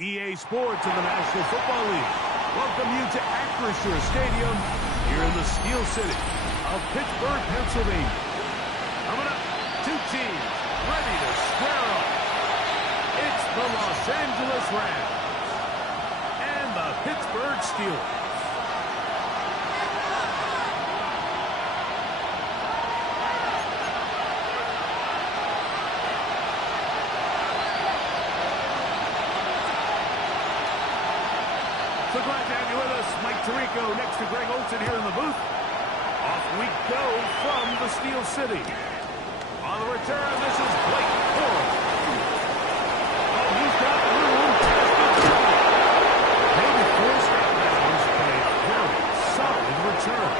EA Sports in the National Football League welcome you to Acrisure Stadium here in the Steel City of Pittsburgh, Pennsylvania. Coming up, two teams ready to square off. It's the Los Angeles Rams and the Pittsburgh Steelers. So glad to have you with us. Mike Tirico next to Greg Olsen here in the booth. Off we go from the Steel City. On the return, this is Blake Bortles. Oh, he's got room. Maybe forced out bounds, but a very solid return.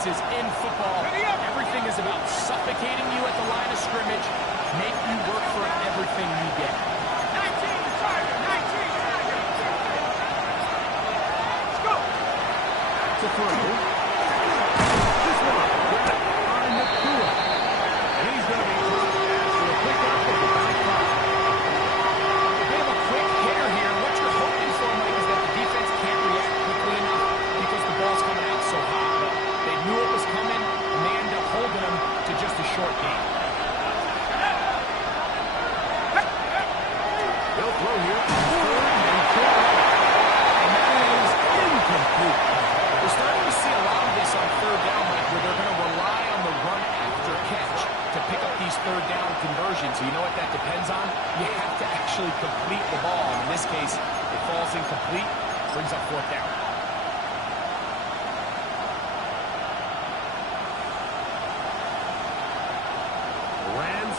In football, everything is about suffocating you at the line of scrimmage, make you work for everything you get. 19, target, 19. Let's go. To throw. This one, on Nakua. And he's going to be for a quick up of the back five. They have a quick hitter here. What you're hoping for, Mike, is that the defense can't react quickly enough because the ball's coming out so hot. They knew it was coming, and they ended up holding them to just a short game. They'll throw here. And that is incomplete. We're starting to see a lot of this on third down, Mike, where they're going to rely on the run after catch to pick up these third down conversions. So you know what that depends on? You have to actually complete the ball. And in this case, it falls incomplete, brings up fourth down.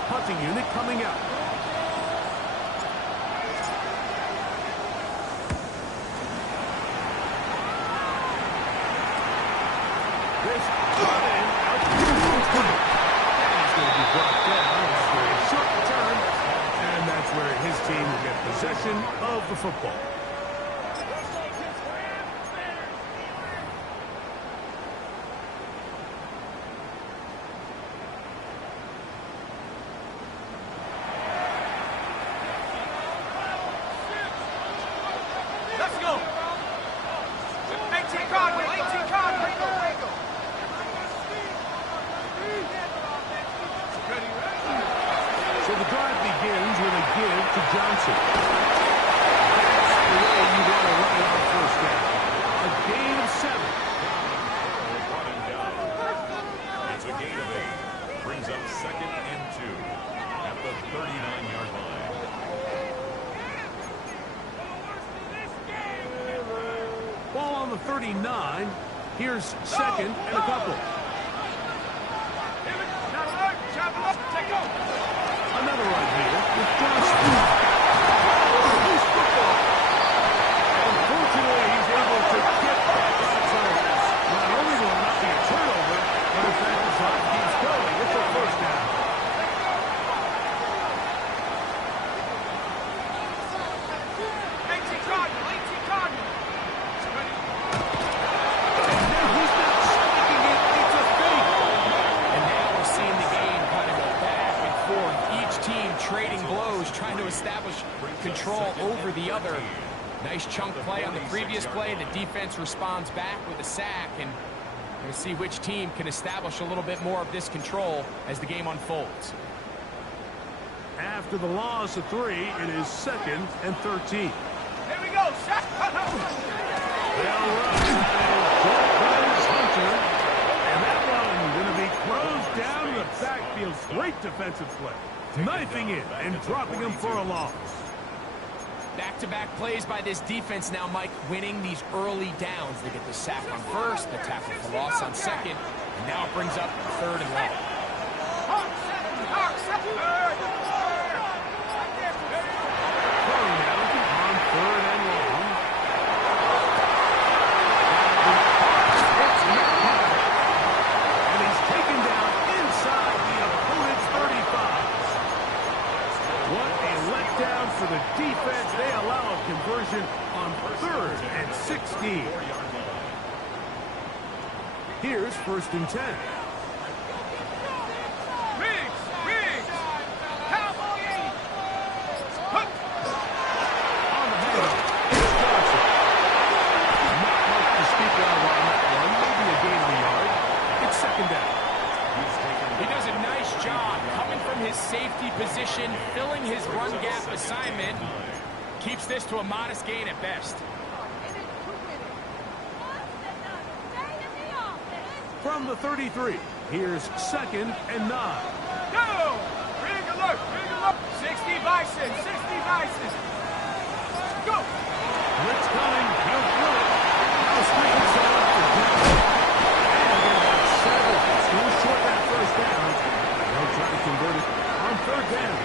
Punting unit coming out. This running out. And he's going to be brought down for a short return. And that's where his team will get possession of the football. So the drive begins with a give to Johnson. That's the way you want to run it on first down. A gain of 7. It's a gain of 8. Brings up 2nd and 2 at the 39-yard line. Ball on the 39. Here's 2nd and a couple. Another run here with Johnson. Loose football. Unfortunately, he's able to get that return. Not only will it not be a turnover, but if that drive keeps going, it's a first down. And now he's not striking it. It's a fake. And now we're seeing the game kind of go back and forth. Each team trading blows, trying to establish control over the other. Nice chunk play on the previous play. The defense responds back with a sack, and we're going to see which team can establish a little bit more of this control as the game unfolds. After the loss of 3, it is 2nd and 13. Here we go. Shot. They'll run. Hunter. And that one going to be closed down in the backfield. Great defensive play. Knifing it and dropping him for a loss. Back-to-back plays by this defense now, Mike, winning these early downs. They get the sack on first, the tackle for loss on second, and now it brings up 3rd and long. Curry now on 3rd and long. And he's taken down inside the opponent's 35. What a letdown for the defense. They allow a conversion on 3rd and 16. Here's 1st and 10. On the head, it's Johnson. Not much to speak of on that one. Maybe a gain of a yard. It's 2nd down. He does a nice job coming from his safety position, filling his run gap assignment. Keeps this to a modest gain at best. From the 33, here's 2nd and 9. Go! Big alert! Big alert! 60 Bison! 60 Bison! Go! Blitz coming. He'll throw it. Now Stephen set up for Johnson. And again, about 7. Still short that 1st down. They'll try to convert it on 3rd down.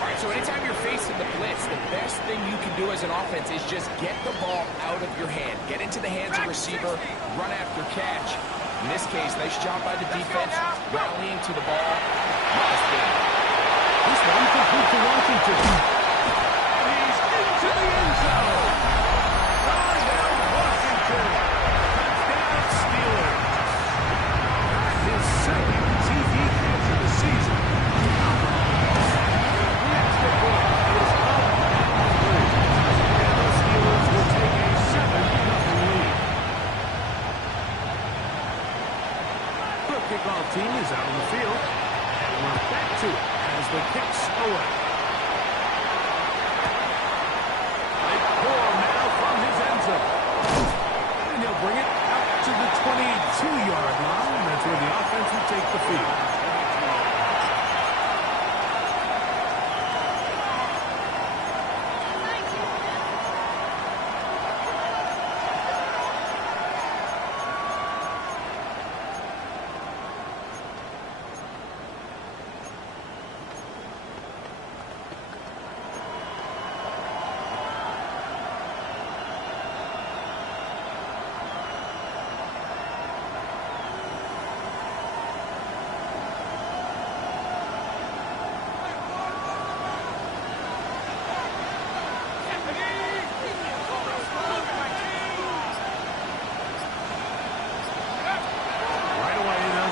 All right, so anytime you're facing the blitz, the best thing you can do as an offense is just get the ball out of your hand. Get into the hands of the receiver, run after catch. In this case, nice job by the defense, rallying to the ball. Nice game. This one complete to Washington. And he's into the end zone. Darnell Washington. Touchdown Steelers. His 2nd TV catch of the season. Next at one is up at 3. And the Steelers will take a 7-0 lead. The kickoff team is out on the field. And we're back to it as the kicks away. A pull now from his end zone. And he'll bring it out to the 22-yard line. That's where the offense will take the field.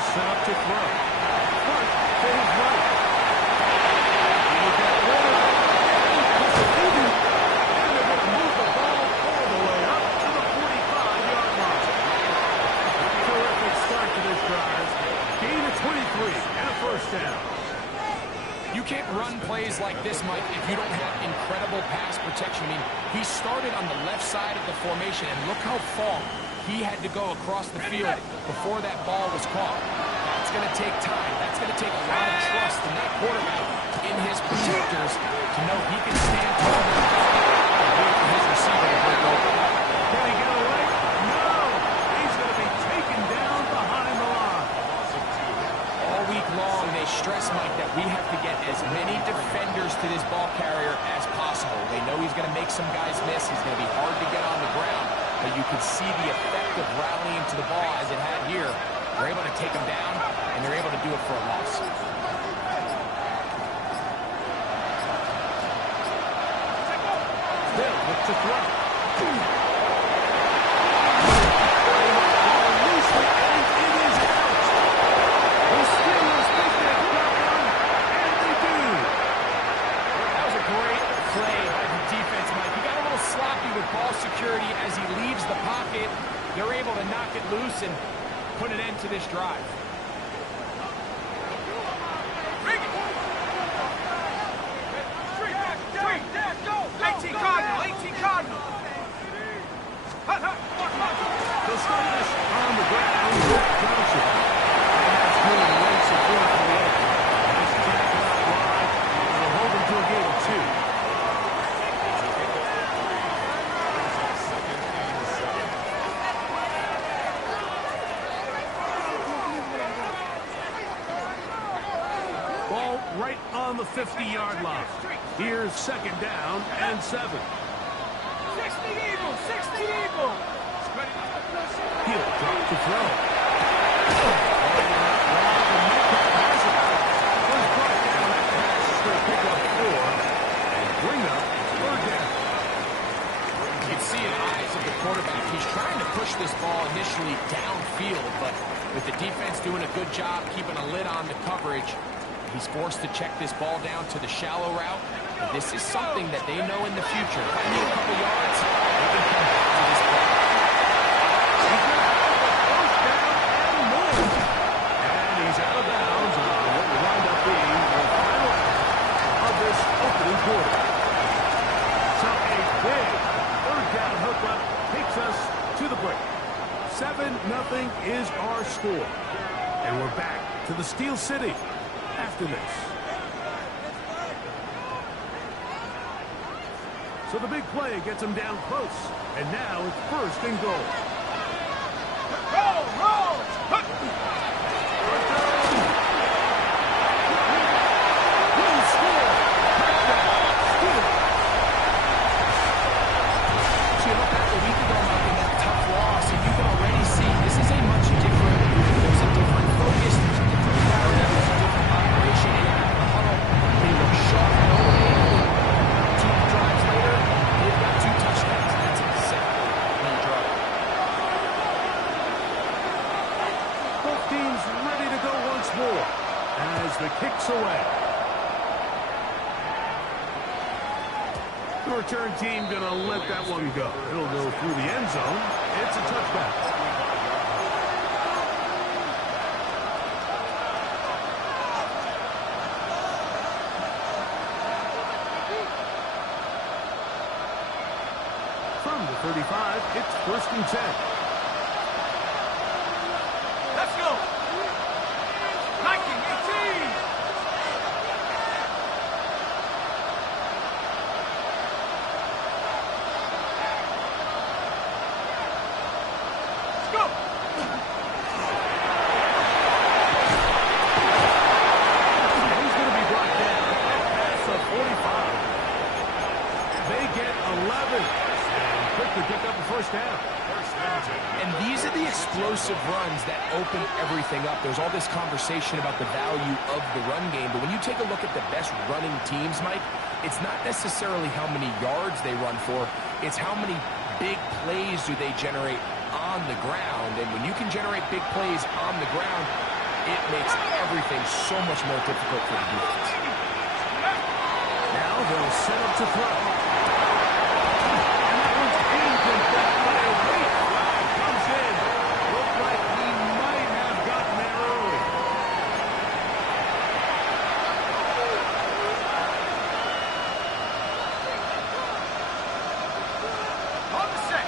Set up to throw. Front to his right. He'll get rid of it. And they're going to move the ball all the way up to the 45-yard line. Terrific start to this drive. Gain of 23 and a 1st down. You can't run plays like this, Mike, if you don't have incredible pass protection. I mean, he started on the left side of the formation, and look how far he had to go across the field before that ball was caught. That's going to take time. That's going to take a lot of trust in that quarterback, in his protectors, to know he can stand tall and wait for his receiver to break open. Can he get away? No! He's going to be taken down behind the line. All week long, they stress, Mike, that we have to get as many defenders to this ball carrier as possible. They know he's going to make some guys miss. He's going to be hard to get on the ground. But you can see the effect of rallying to the ball as it had here. They're able to take him down, and they're able to do it for a loss. Bill with the throw. Ball security as he leaves the pocket. They're able to knock it loose and put an end to this drive. right on the 50-yard line. Here's second down and 7. 60 Eagles, 60 Eagles. He'll drop to throw. Pick up 4 and bring up third down. You can see in the eyes of the quarterback, he's trying to push this ball initially downfield, but with the defense doing a good job keeping a lid on the coverage, he's forced to check this ball down to the shallow route. And this is something that they know in the future. If I need a couple yards, they can come back to this play. And he's out of bounds on what will wind up being the final act of this opening quarter. So a big third down hookup takes us to the break. 7-0 is our score. And we're back to the Steel City after this. So the big play gets him down close. And now it's first and goal. Roll, roll. Will score. Touchdown. Steelers. So you look back a week ago, Mike, in that tough loss, and you can already see this is a much different, there's a different focus, there's a different clarity, there's a different operation in and out of the huddle. They look sharp and motivated. 2 drives later, they've got 2 touchdowns. That's exactly what you draw. Both teams ready to go once more as the kick's away. The return team going to let that one go. It'll go through the end zone. It's a touchback. From the 35, it's first and 10. Let's go. 19, 18. Let's go. And he's going to be brought down past the 45. They get 11. And quickly pick up a first down. And these are the explosive runs that open everything up. There's all this conversation about the value of the run game, but when you take a look at the best running teams, Mike, it's not necessarily how many yards they run for, it's how many big plays do they generate on the ground. And when you can generate big plays on the ground, it makes everything so much more difficult for the defense. Now they'll set up to throw. And that one's incomplete, but a late flag comes in. Looked like he might have gotten there early. On the set.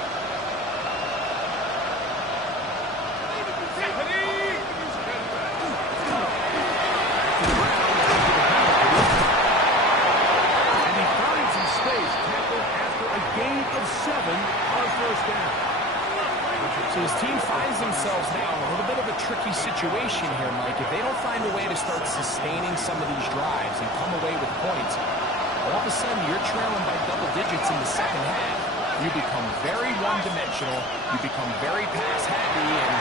And he finds some space, tackled after a gain of 7 on first down. So his team finds themselves now in a little bit of a tricky situation here, Mike. If they don't find a way to start sustaining some of these drives and come away with points, all of a sudden you're trailing by double digits in the second half. You become very one-dimensional, you become very pass-happy, and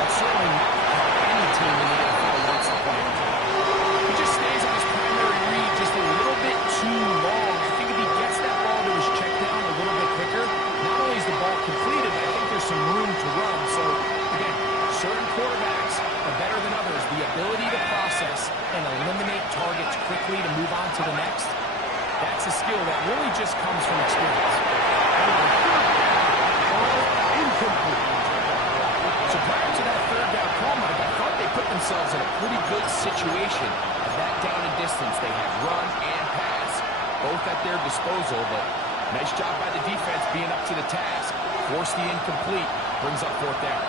that's certainly not how any team in the NFL wants to play. He just stays on his primary read just a little bit too long. I think if he gets that ball to his check down a little bit quicker, not only is the ball completed, but I think there's some room to run. So, again, certain quarterbacks are better than others. The ability to process and eliminate targets quickly to move on to the next, that's a skill that really just comes from experience. Incomplete. So prior to that third down call, Mike, I thought they put themselves in a pretty good situation. At that down and distance, they had run and pass, both at their disposal, but nice job by the defense being up to the task. Force the incomplete, brings up fourth down.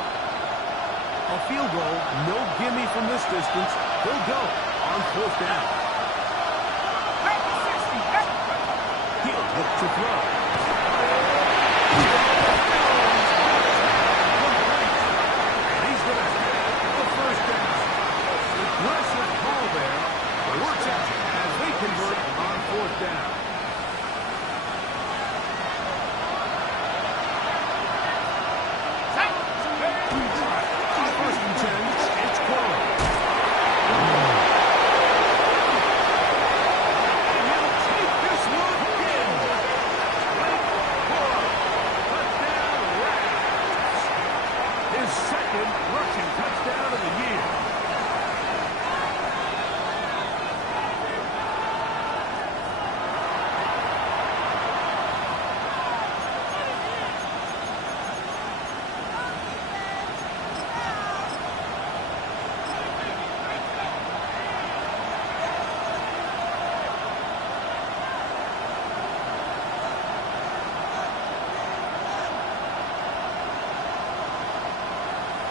A field goal, no gimme from this distance. He'll go on fourth down. He'll look to throw. And he's going to have the first down. Aggressive call there. But works out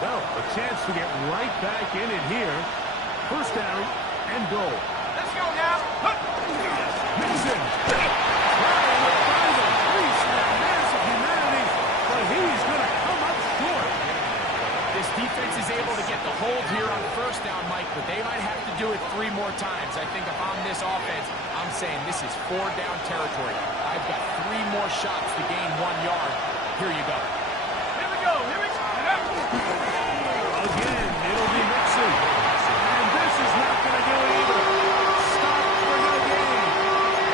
Well, a chance to get right back in it here. First down and goal. Let's go now. Mixon. Trying to find a crease in that mass of humanity, but he's going to come up short. This defense is able to get the hold here on first down, Mike, but they might have to do it 3 more times. I think if I'm this offense, I'm saying this is 4-down territory. I've got 3 more shots to gain 1 yard. Here you go. Here we go. Here we go. Again, it'll be Mixon. And this is not going to do it either. Stop for no gain.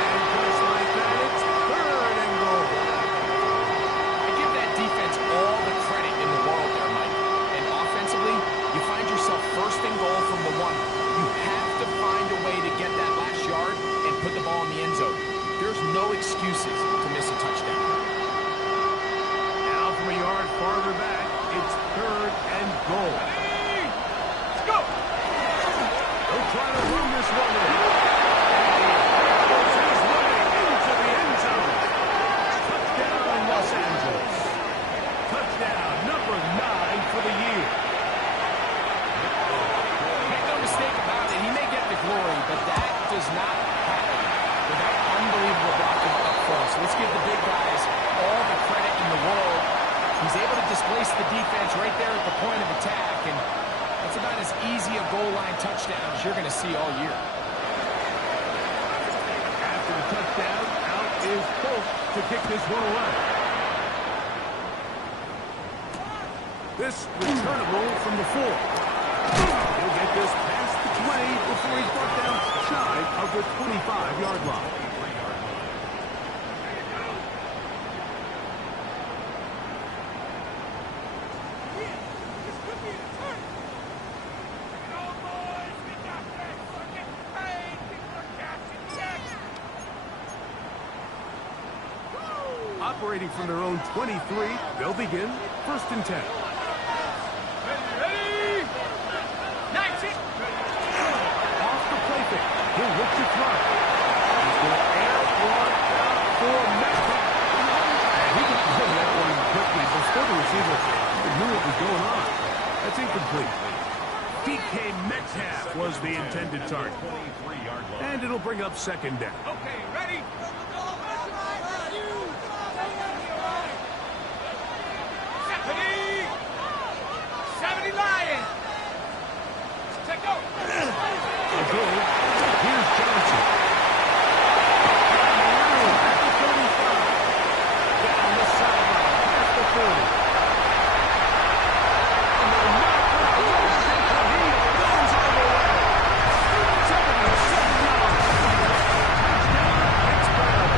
And just like that, it's 3rd and goal. I give that defense all the credit in the world there, Mike. And offensively, you find yourself 1st and goal from the 1. You have to find a way to get that last yard and put the ball in the end zone. There's no excuses to miss a touchdown. Now from a yard farther back, it's 3rd and goal. Let's go. They're trying to run this one in. And he follows his way into the end zone. Touchdown, Los Angeles. Touchdown number 9 for the year. Make no mistake about it, he may get the glory, but that does not happen without unbelievable blocking up front. So let's give the big guys all the credit in the world. He's able to displace the defense right there at the point of attack, and that's about as easy a goal line touchdown as you're going to see all year. After the touchdown, out is Polk to kick this one away. This returnable from the 4. He'll get this past the 20 before he's brought down shy of the 25-yard line. Operating from their own 23, they'll begin 1st and 10. Ready? 19. Off the play fake. He'll look to throw. He's going to air one out for Metcalf. And he can play that one quickly before the receiver knew what was going on. That's incomplete. DK Metcalf was the intended target. 23-yard line. And it'll bring up 2nd down. Okay, ready? 70 Lions. Take go. Again, here's Johnson. At the 35. Down the sideline, past the 40. And they're not going to lose until he runs all the way. 77 yards. Touchdown, Pittsburgh.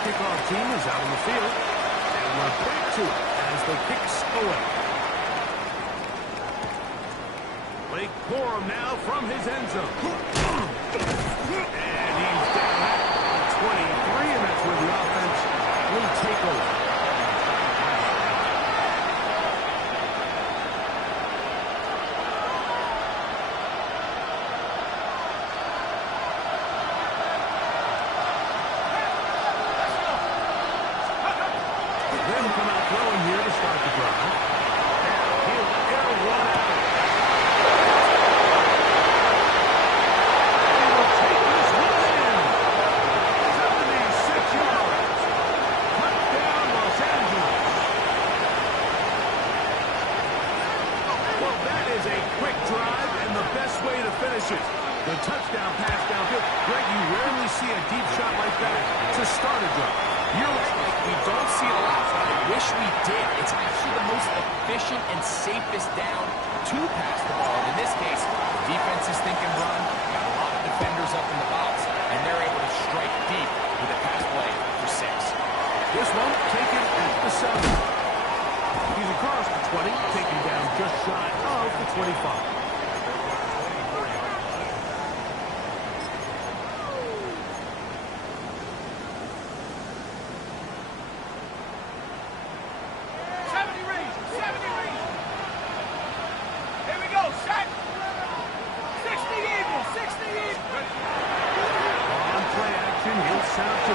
Kickoff team is out on the field, and we're back to it as the kicks away. Blake Corum now from his end zone. And he's down at the 23, and that's where the offense will take over. The touchdown pass downfield. Greg, you rarely see a deep shot like that to start a drive. You're right. We don't see it a lot, but I wish we did. It's actually the most efficient and safest down to pass the ball. And in this case, the defense is thinking run, got a lot of defenders up in the box, and they're able to strike deep with a pass play for 6. This one taken at the 7. He's across the 20, taken down just shy of the 25.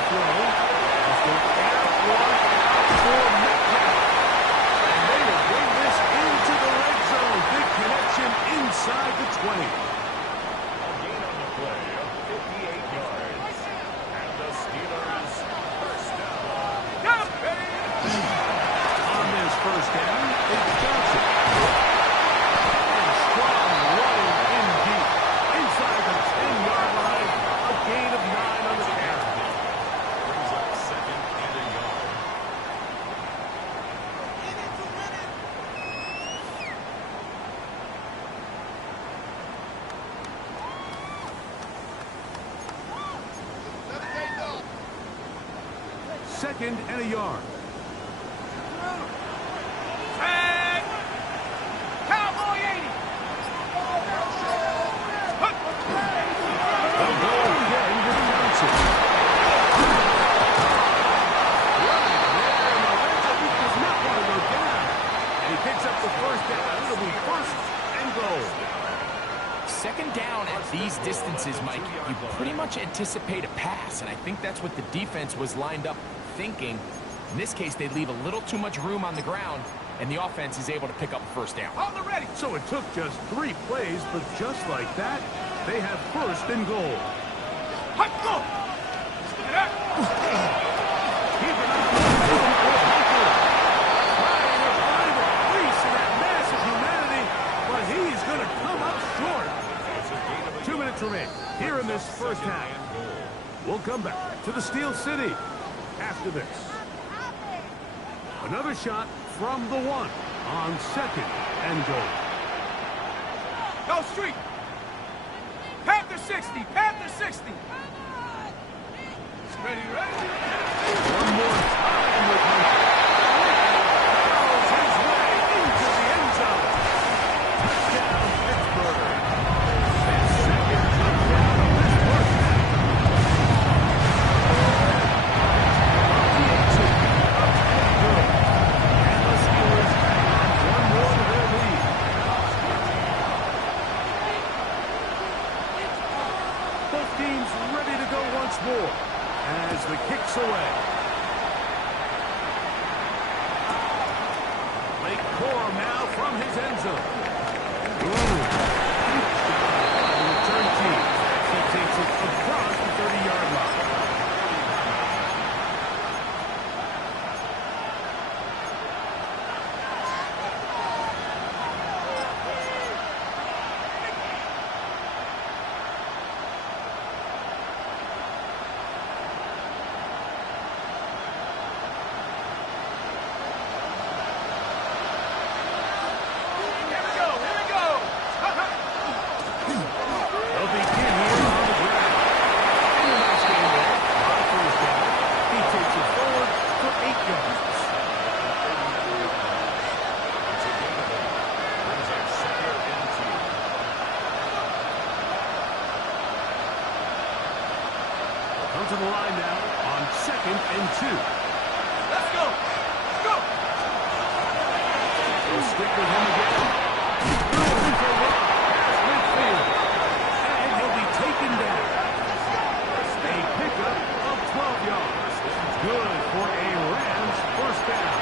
throw. As they air one out for Metcalf. And they will bring this into the red zone. Big connection inside the 20. A gain on the play of 58 yards. And the Steelers first down. On this first down, it's Johnson. And strong running in deep. Inside the 10-yard line. A gain of 9 on the carry. Brings up second and a yard. Second and a yard. Tag. Cowboy 80. They'll go again with Johnson. Right there in the red zone. He does not want to go down. And he picks up the first down. It'll be first and goal. Second down at these distances, Mike, you pretty much anticipate a pass, and I think that's what the defense was lined up thinking. In this case, they leave a little too much room on the ground, and the offense is able to pick up a first down. On the ready. So it took just 3 plays, but just like that, they have first and goal. Hut, go. Get up. Keep it up. Trying to find a crease in that mass of humanity, but he's going to come up short. 2 minutes remain here in this first half. We'll come back to the Steel City after this. Another shot from the 1 on second and goal. Go street. Panther 60. Panther 60. Ready, ready. One more time with Hunter. Barrels his way into the end zone. Touchdown, Pittsburgh. His second touchdown of this first half. The 18 of Pittsburgh. And the Steelers add one more to their lead. Both teams ready to go once more as the kick's away. Blake Corum now from his end zone. Ooh. The return team. He takes it across the 30-yard line. Here we go. Here we go. They'll begin here on the ground. And a nice game there. On first down. He takes it forward for 8 yards. It's a gain of 8. Brings up second and 2. Come to the line now on second and 2. Let's go. Go. They'll stick with him again. He's a run past midfield. And he'll be taken down. A pickup of 12 yards. Good for a Rams first down.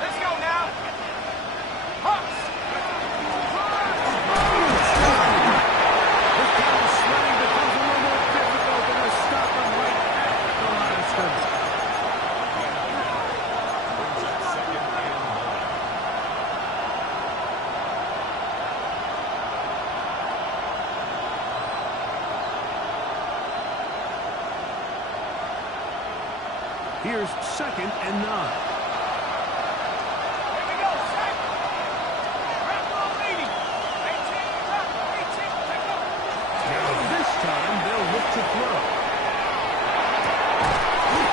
Let's go now. Hawks. This kind of sledding becomes a little more difficult than they're stopping right at the line of scrimmage. Brings up second and 9. Here's second and 9. Here we go. Set. Red ball 80. 18. Drop. 18. Take go. Now this time they'll look to throw.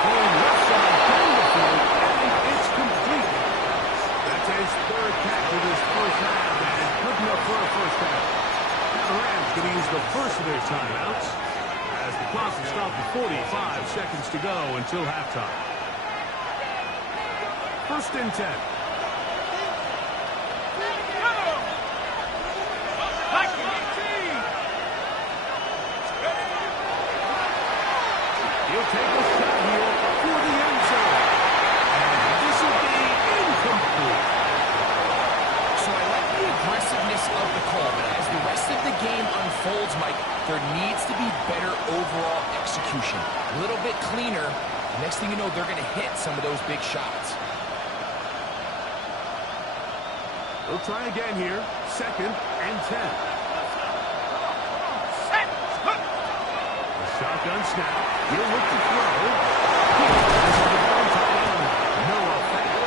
Going left side down the field, and it's complete. That's his third catch of this first half, and good enough for a first down. Now the Rams going to use the first of their timeouts as first and 10. He'll take a shot here for the end zone. And this will be incomplete. So I like the aggressiveness of the call, but as the rest of the game unfolds, Mike, there needs to be better overall execution. A little bit cleaner. Next thing you know, they're going to hit some of those big shots. We'll try again here. Second and 10. Shotgun snap. He'll look to throw. Noah Fant.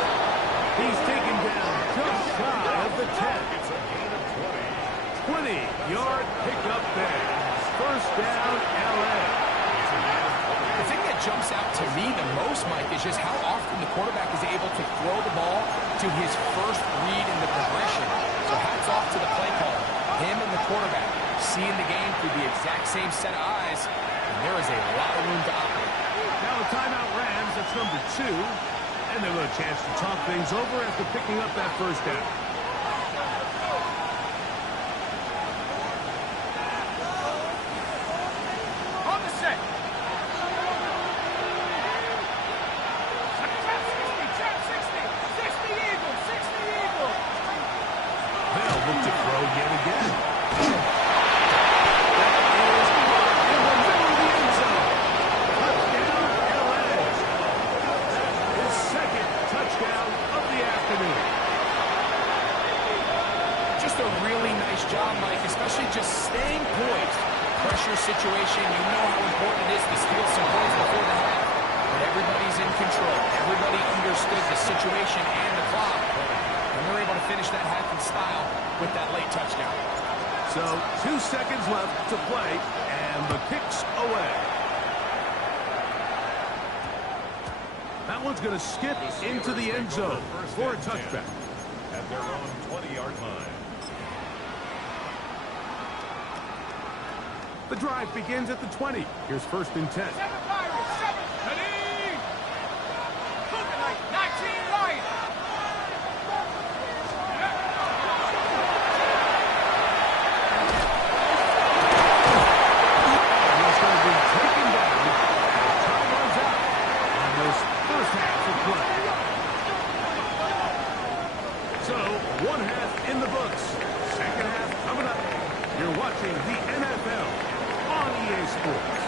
He's taken down just shy of the 10. It's a gain of 20. 20-yard pickup there. First down, L.A. The thing that jumps out to me the most, Mike, is just how often the quarterback is able to throw the ball to his first read in the progression. So hats off to the play caller. Him and the quarterback seeing the game through the exact same set of eyes. And there is a lot of room to operate. Now a timeout Rams, that's number 2. And they'll have a chance to talk things over after picking up that first down. On the set. 60 Eagles, 60 Eagles. They'll look to throw yet again. Job, Mike, especially just staying poised. Pressure situation, you know how important it is to steal some points before the half. But everybody's in control. Everybody understood the situation and the clock. And they're able to finish that half in style with that late touchdown. So 2 seconds left to play, and the kick's away. That one's going to skip into the end zone for a touchback. At their own 20-yard line. The drive begins at the 20. Here's first and 10. 7 Pirates, 7. Ready. Coconut, 19 Lions. He's going to be taken down as time runs out on this first half of play. So, one half in the books. Second half coming up. You're watching the NFL on EA Sports.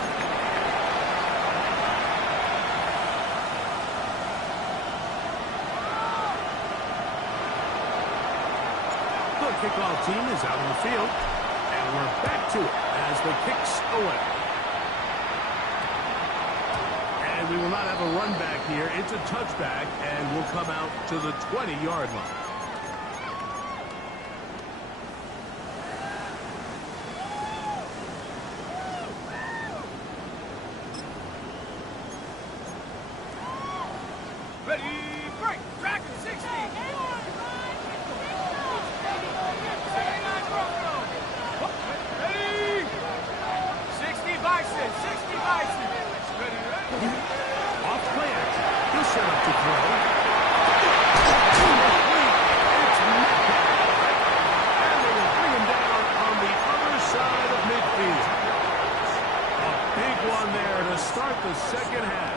The kickoff team is out on the field, and we're back to it as the kick's away. And we will not have a run back here. It's a touchback, and we'll come out to the 20-yard line. The second half,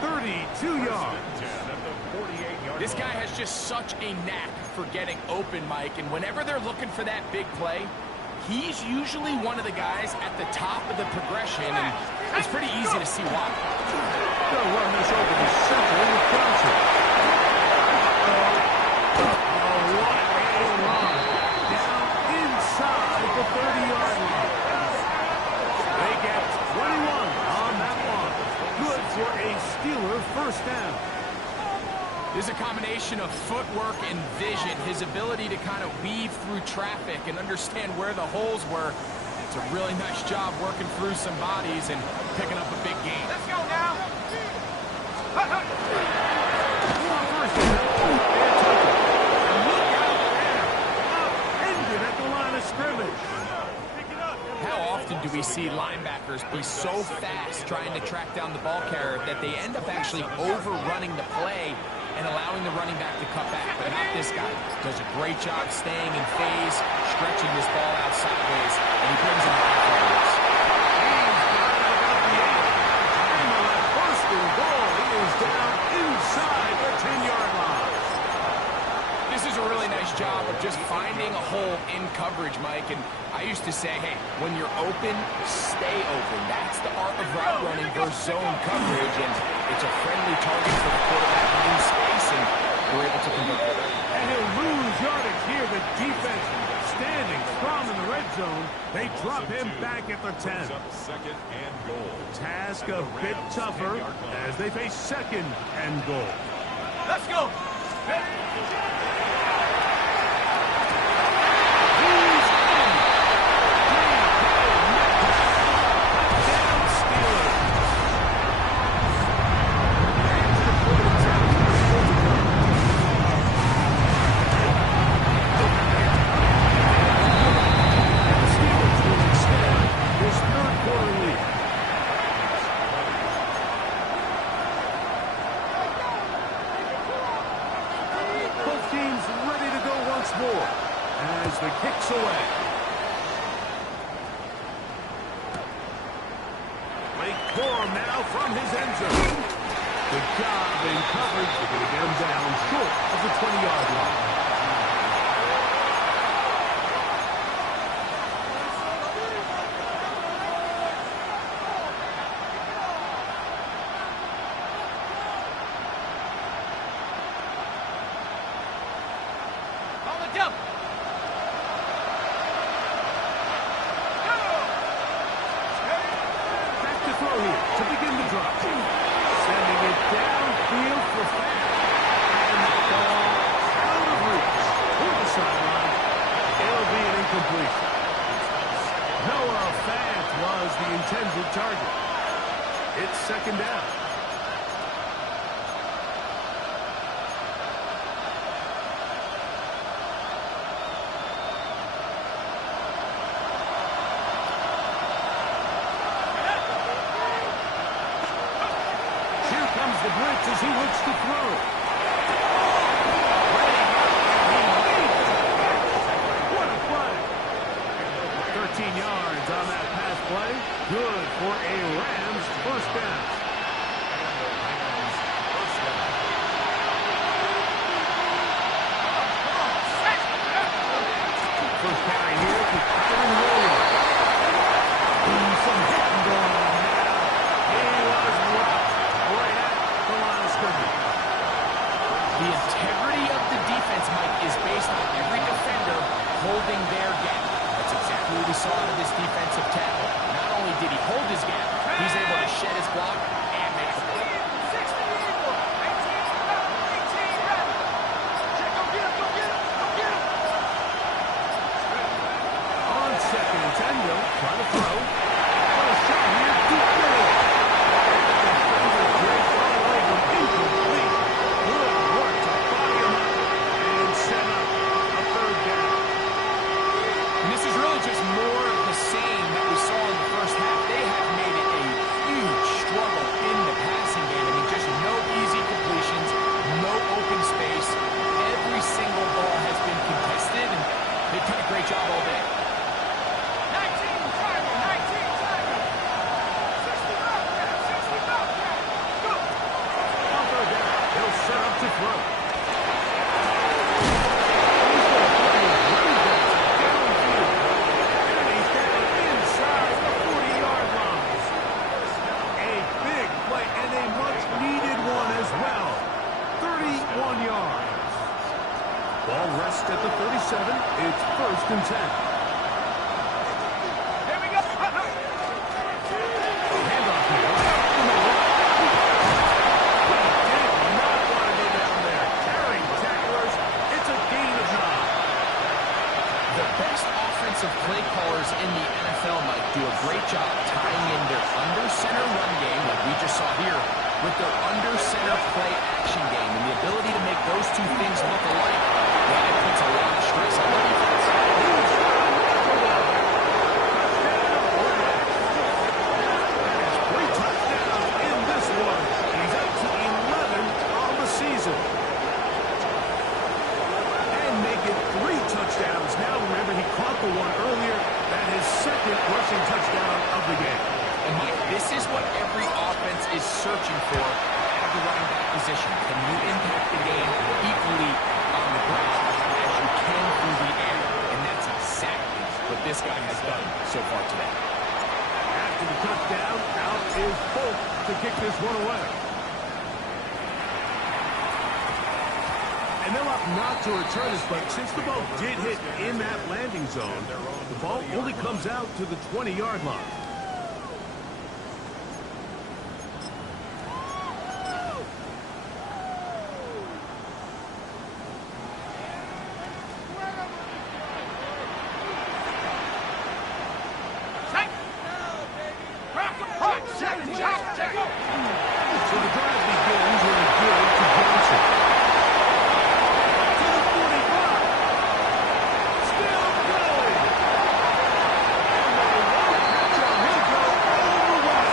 32 yards. This guy has just such a knack for getting open, Mike, and whenever they're looking for that big play, he's usually one of the guys at the top of the progression, and it's pretty easy to see why. They'll run this over the center with Johnson. What a run. Down inside the 30-yard line. They get 21 on that one. Good for a Steeler first down. There's a combination of footwork and vision, his ability to kind of weave through traffic and understand where the holes were. It's a really nice job working through some bodies and picking up a big gain. Let's go now. First down. And look out there. Upended at the line of scrimmage. How often do we see linebackers be so fast trying to track down the ball carrier that they end up actually overrunning the play and allowing the running back to cut back, but not this guy. Does a great job staying in phase, stretching this ball out sideways, and he brings him back for this. First and goal, he is down inside the 10-yard line. This is a really nice job of just finding a hole in coverage, Mike. And I used to say, hey, when you're open, stay open. That's the art of route running versus zone coverage. And it's a friendly target for the quarterback in space, and we're able to convert it. And he'll lose yardage here. The defense standing strong in the red zone. They drop him back at the 10. Second and goal. Task a bit tougher as they face second and goal. Let's go. As the kick's away. Blake Corum now from his end zone. Good job in coverage. They're going to get him down short of the 20-yard line. Noah Fant was the intended target. It's second down. Here comes the blitz as he looks to throw. 13 yards on that pass play. Good for a Rams first down. First carry here to Kyren Williams. Some hitting going on now. He was rocked right at the line of scrimmage. The integrity of the defense, Mike, is based on every defender holding their gap. That's exactly what we saw out of this defensive tackle. Not only did he hold his gap, he's able to shed his block and make the play. On second and 10, they'll try to throw. A shot here, deep middle. Great ball over, incomplete. Good work to body him up and set up a third down. And this is really just more of the same that we saw in the first half. They have made it a huge struggle in the passing game. I mean, just no easy completions, no open space. Every single ball has been contested, and they've done a great job all day. 19 Tiger, 19 Tiger. 65, go. On third down, they'll set up to throw. Ball rests at the 37. It's first and 10. Here we go. Handoff here. He did not want to go down there. Carrying tacklers. It's a gain of 9. The best offensive play callers in the NFL, Mike, do a great job tying in their under-center run game, like we just saw here, with their under-center play action game. And the ability to make those two things look alike, well, it puts a lot of stress on the defense. Three touchdowns in this one. He's up to 11 on the season. rushing touchdown of the game. And Mike, this is what every offense is searching for at the running back position. Can you impact the game equally on the ground as you can through the air? And that's exactly what this guy has done so far today. After the touchdown, out is Folk to kick this one away. And they'll opt not to return this, but since the ball did hit in that landing zone, the ball only comes out to the 20-yard line. So the drive begins with a give to Johnson. To the 45. Still going. And they won't catch him. He'll go all the way.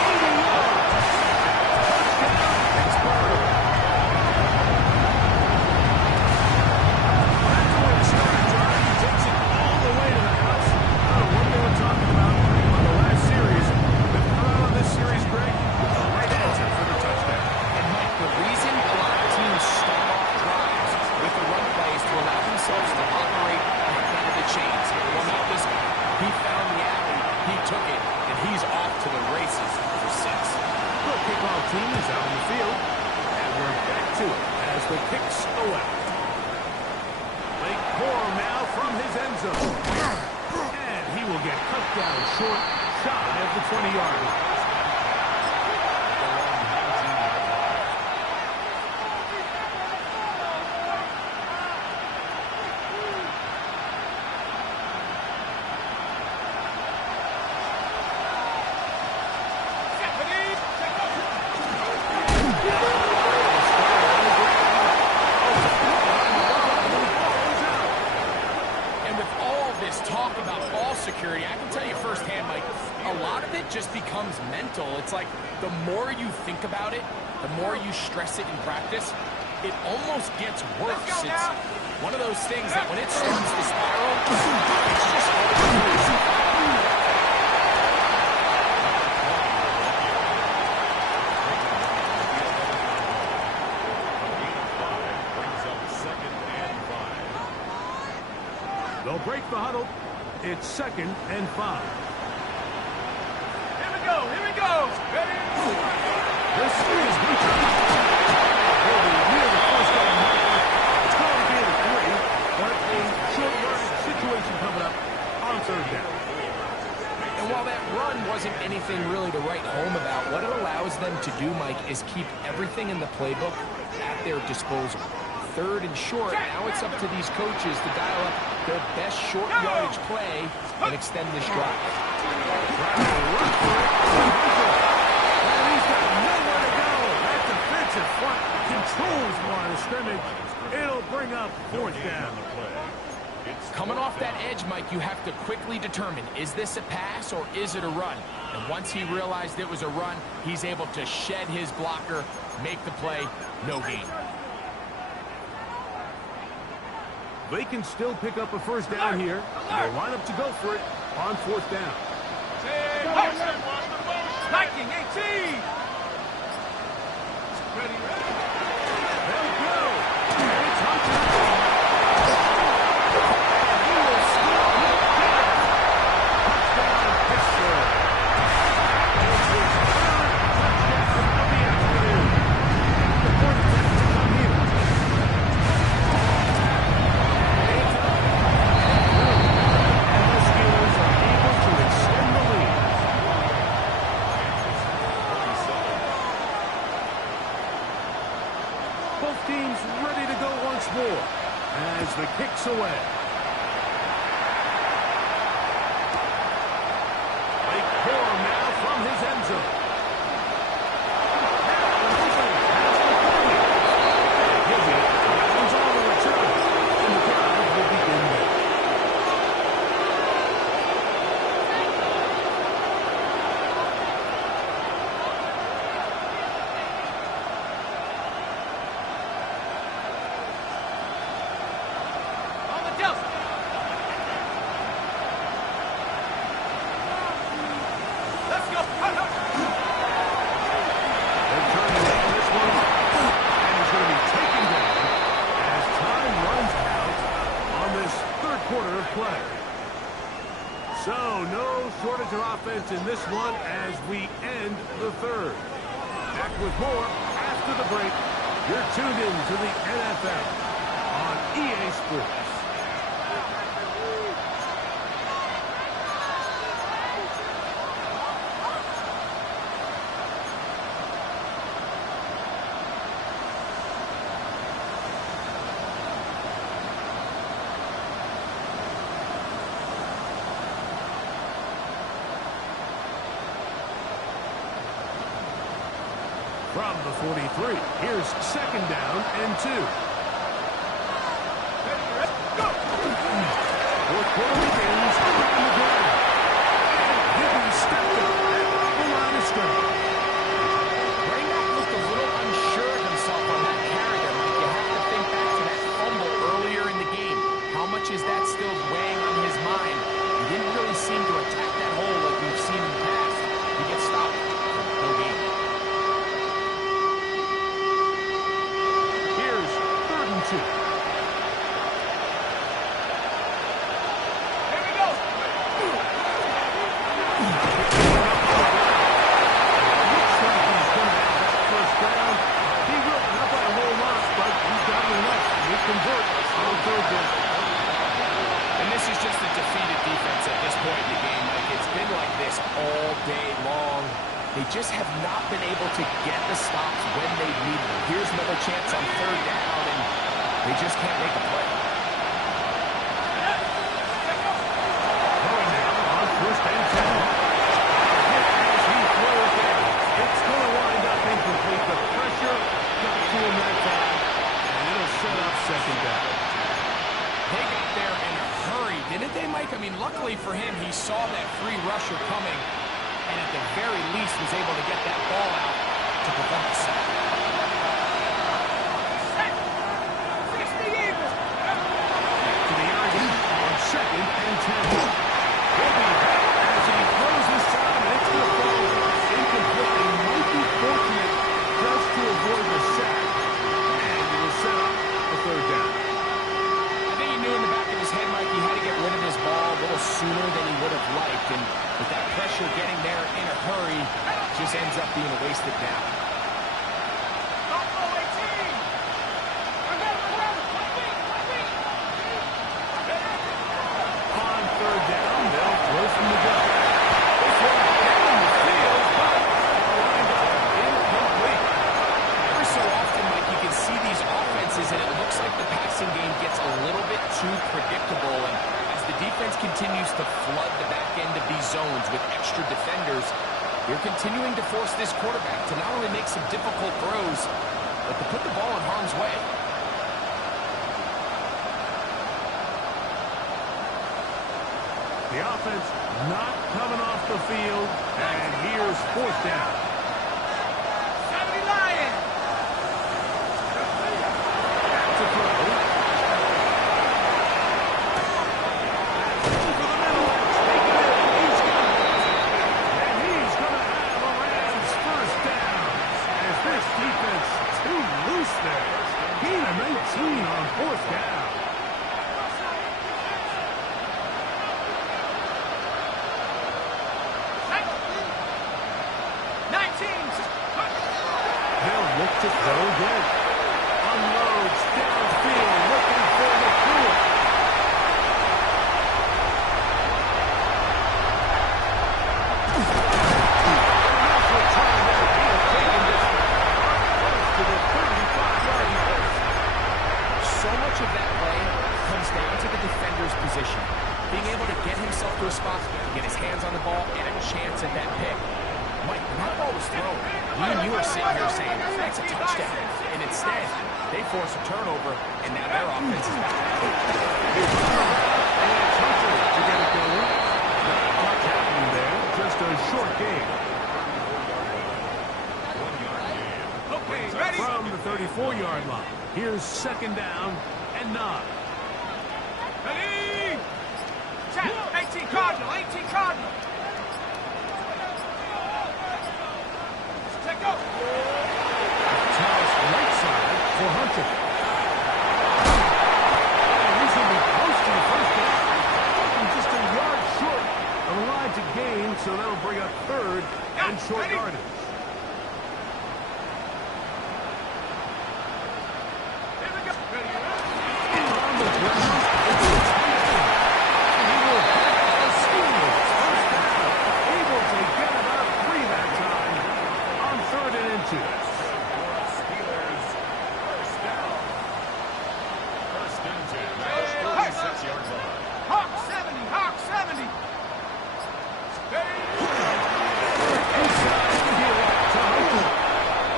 80 yards. Touchdown, Pittsburgh. That's the way to start a drive. He takes it all the way to the house. I don't know what they were talking about on the last series. But on this series, Greg, the right answer for the touchdown. And Mike, the reason a lot of teams start off drives with the run play is to allow themselves to operate ahead of the chains. Well, not this guy. He found the alley, he took it, and he's off to the races for 6. The kickoff team is out on the field, and we're back to it as the kicks away. Blake Corum now from his end zone. And he will get cut down short, shy of the 20-yard line. And with all this talk about ball security, I can tell you firsthand, Mike, a lot of it just becomes mental. It's like the more you think about it, the more you stress it in practice, it almost gets worse. It's one of those things that when it starts to spiral, it's just hard to lose. They'll break the huddle. It's 2nd and 5. Here we go, here we go. Ready? This is Hunter. Will be near the first down marker. It's going to be a 3, but a short yardage situation coming up on 3rd down. And while that run wasn't anything really to write home about, what it allows them to do, Mike, is keep everything in the playbook at their disposal. 3rd and short, now it's up to these coaches to dial up their best short yardage play and extend this drive. Trying to run for it. And he's got nowhere to go. That defensive front controls the line of scrimmage. It'll bring up 4th down. Coming off that edge, Mike, you have to quickly determine, is this a pass or is it a run? And once he realized it was a run, he's able to shed his blocker, make the play, no gain. They can still pick up a 1st down here. They'll line up to go for it on 4th down. Viking 18. Ready, ready. They'll go. And it's Hunter. And he will score with that. Touchdown, Pittsburgh. It's his 3rd touchdown of the afternoon. And the 4th attempt to come here. And the Steelers are able to extend the lead. Both teams ready to go once more as the kick's away. Blake Corum now from his end zone. Now moving past the 30. And he'll be out of bounds on the return. And the drive will begin there. On the Delta. So, no shortage of offense in this one as we end the third. Back with more after the break. You're tuned in to the NFL on EA Sports. From the 43, here's second down and 2. Fourth quarter begins on the ground. And Higgins stepped up at the line of scrimmage. Brainerd looked a little unsure of himself on that carry there, Mike. You have to think back to that fumble earlier in the game. How much is that still weighing on his mind? He didn't really seem to attack that hole like we've seen in the past. He gets stopped. No game. Two. Here we go. Looks like he's going to have that first down. He will not by a whole lot, but he's got enough to convert on third down. And this is just a defeated defense at this point in the game. Like, it's been like this all day long. They just have not been able to get the stops when they need them. Here's another chance on third down, and they just can't make a play. Going now on first and 10. As he throws down, it's going to wind up incomplete. The pressure got to him that time, and it'll set up second down. They got there in a hurry, didn't they, Mike? I mean, luckily for him, he saw that free rusher coming, and at the very least was able to get that ball out to prevent the sack. To the air again on second and 10. He'll be back as he throws this time, and it's going to fall incomplete. He might be fortunate just to avoid the sack, and it will set up a third down. I think he knew in the back of his head, Mike, he had to get rid of his ball a little sooner than he would have liked, and with that pressure getting there in a hurry, just ends up being a wasted down. On third down, they'll throw from the gun. This one down the field, but lined up incomplete. Every so often, Mike, you can see these offenses, and it looks like the passing game gets a little bit too predictable, and as the defense continues to flood the back end of these zones with extra defenders, they're continuing to force this quarterback to not only make some difficult throws, but to put the ball in harm's way. The offense not coming off the field, and here's fourth down. 70 Lions. Back to throw. Over the middle, take it in. He's got it. And he's going to have a Rams first down. As this defense too loose there. Gain of 19 on fourth down. They'll look to throw again. Unloads downfield, looking for McCool. So much of that play comes down to the defender's position. Being able to get himself to a spot, get his hands on the ball, and a chance at that pick. Mike, when that ball was thrown, me and you are sitting here saying, that's a touchdown. And instead, they force a turnover, and now their offense is back. And it's Hunter to get it going. Not much happening there, just a short game. Okay, ready? From the 34-yard line, here's second down and 9. Ready? Set. 18 Cardinal, 18 Cardinal. Check go. Toss right side for Hunter. And he's going to be posting first down. Just a yard short He will have a steal. First down. Able to get about 3 that time on 3rd and 2. Steelers, first down. 1st and 10. 46-yard line. Hawk 70, Hawk 70. Inside here to Hunter.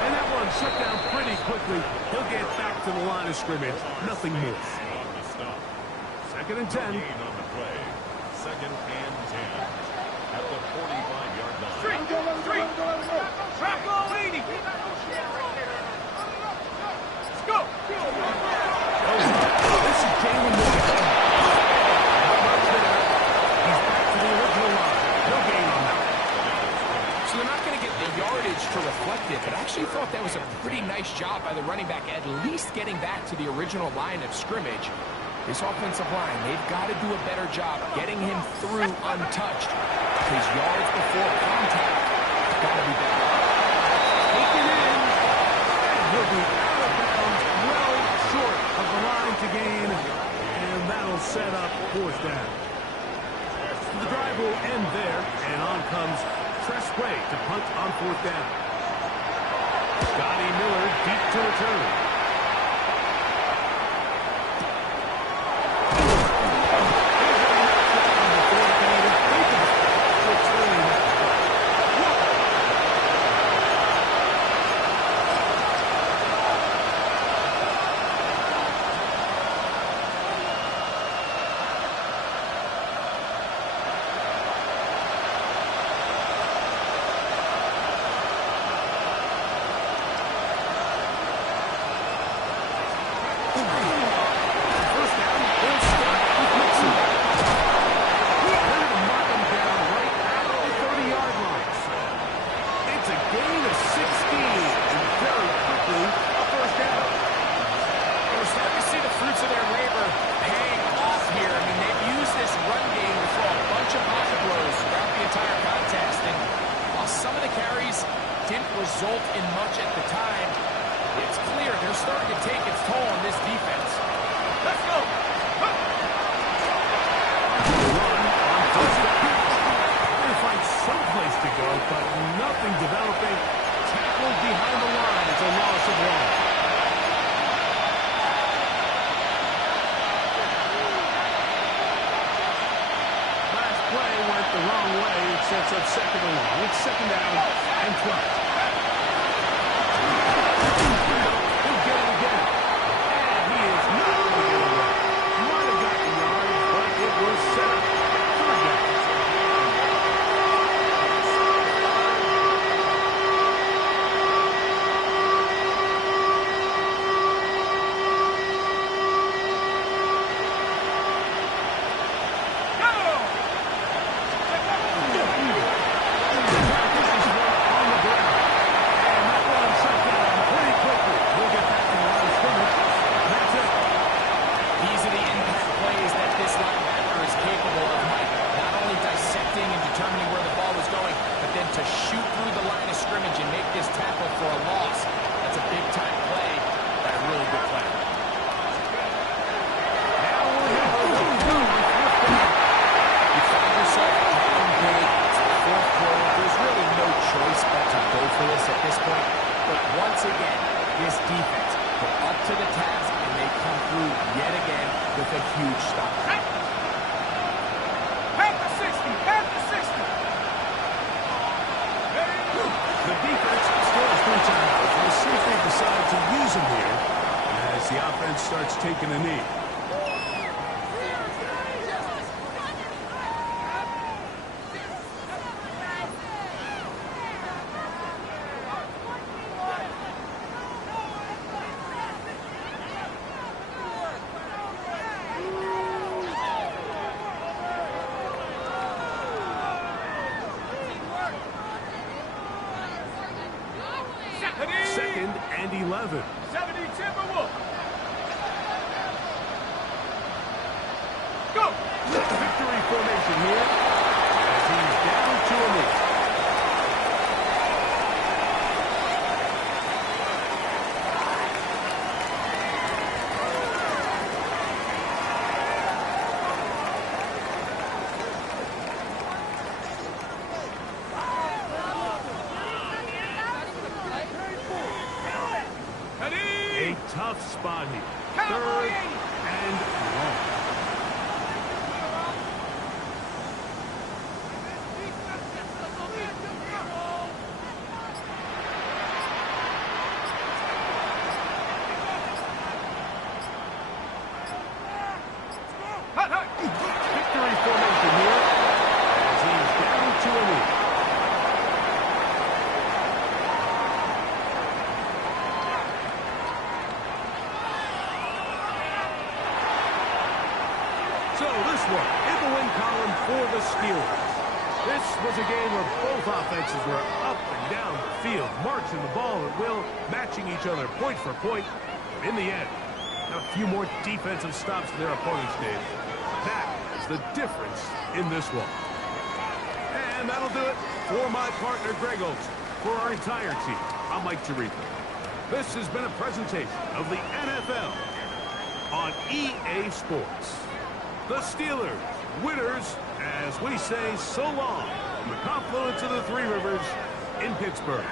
And that one shut down pretty quickly. He'll get back to the line of scrimmage. Nothing more. On the stop. 2nd and 10. Gain on the play. 2nd and 10. At the 45-yard line. Street, street. Trap ball 80. Let's go. This is Jalen Moore. He's back to the original line. No gain on that. So they're not going to get the yardage to reflect it, but I actually thought that was a pretty nice job by the running back, at least getting back to the original line of scrimmage. This offensive line, they've got to do a better job getting him through untouched. His yards before contact got to be better. Taken in. And he'll be out of bounds, well short of the line to gain. And that'll set up 4th down. The drive will end there, and on comes Tress Way to punt on 4th down. Scotty Miller deep to return. Result in much at the time. It's clear they're starting to take its toll on this defense. Let's go. They find some place to go, but nothing developing. Tackled behind the line. It's a loss of 1. Last play went the wrong way. It sets up 2nd and long. It's 2nd down and 12. Starts taking a knee. Second and 11. 70 Timberwolves. tough spot here. Third and long. Victory formation here as he's down to a lead. So this one in the win column for the Steelers. This was a game where both offenses were up and down the field, marching the ball at will, matching each other point for point. In the end, a few more defensive stops to their opponents, Dave. That is the difference in this one. And that'll do it for my partner, Greg Olsen. For our entire team, I'm Mike Tirico. This has been a presentation of the NFL on EA Sports. The Steelers, winners, as we say so long from the confluence of the Three Rivers in Pittsburgh.